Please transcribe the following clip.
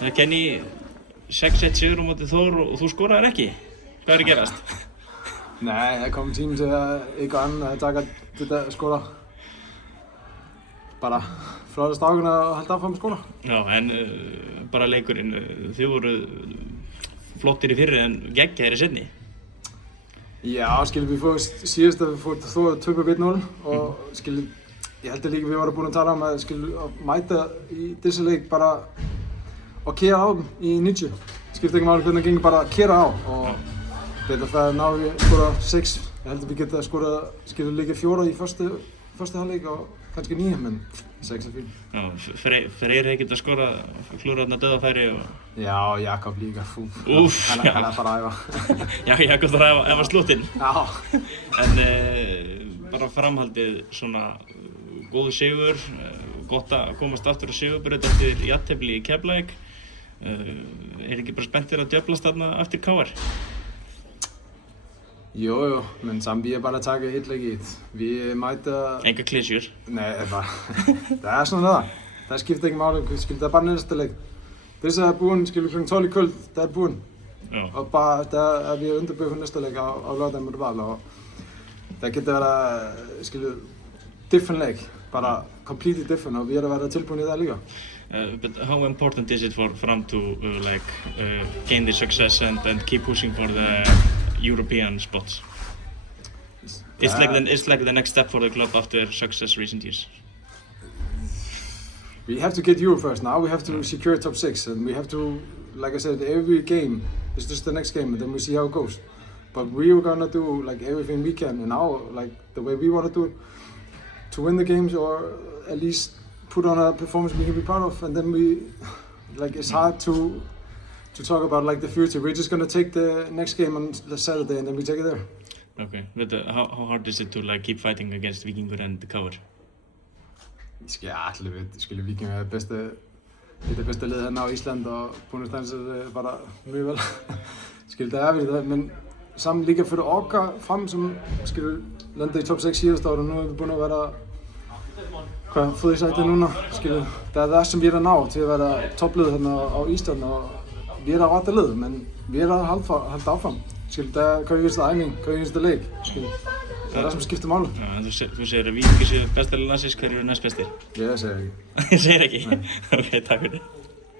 Kenny 6-1 sigur á móti Þór og þú skoraðir ekki. Hvað er að gerast? Nej, jeg kom til til at ikke andet at takke det der skole. Bara flotte strákuna og halda áfram skóla. Já, en bara leikurinn, þið voru flottir í fyrri en geggjaðir í seinni. Ja, vi får sidst, at vi får Þór 1-0, og jeg held líka við vorum búin að tala om at mæta í þessi leik bara og kera á dem í 90. Skipti ekki máli hvernig það gengur, bara kera á. Og þetta fyrir náðu við skora 6. Ég held að við geta skorað líka 4 í første halvleik og kannski 9, men 6 er fint. Já, Freyr hefði getað skorað klúra þarna dauðafæri og... Já, Jakob líka, Úff, hann er að fara að æfa. Já, Jakob þarf að æfa slúttinn. Já. En bara framhaldið svona góður sigur, gott að komast aftur á sigurbraut eftir jafntefli í Keflavík. Ekki bara spenntir að djöflast þarna eftir KR? Jo, men sammen vi bare at takke et lag i et. Vi mødte... Enga klisjur? Nej, bare... Der sådan noget der. Der skifter ikke meget. Der er bare næste lag. Det er buren, kl. 12 i kveld, der er buren. Ja. Og bare, der er vi underbød for næste lag og lørdag mod Vejle. Og der kan der different lag. Bare completely different, og vi har da været der tilbundet der lige. But how important is it for Fram to gain the success and keep pushing for the European spots? It's like the next step for the club after success recent years. We have to get Euro first. Now we have to secure top 6, and we have to, like I said, every game is just the next game, and then we see how it goes. But we are gonna do like everything we can in our, like the way we want to do it, to win the games or at least put on a performance we can be proud of. And then it's hard to talk about like the future. We're just gonna take the next game on Saturday, and then we take it there. Okay, but how hard is it to like keep fighting against Víkingur and KR? Ja, Víkingur er det bedste led her i Ísland, og Bundesliga er bare mye vel. Det er vi det, men sammen liga for det orker frem, som lande i top 6 sidste år, og nu er vi begyndt at være der, fået i sig det nu, der er der som vi er der nå til at være der topled her og Eastern, og vi er der ret led, men vi er der halvt affram. Der kan vi vise ejning, kan vi vise det læg. Det er der som skifter mål. Ja, þú segir að Víkingur séu besta liðið landsins, hverjir eru næst bestir? Ég segi ekki. Ég segir ekki? Ok, takk fyrir.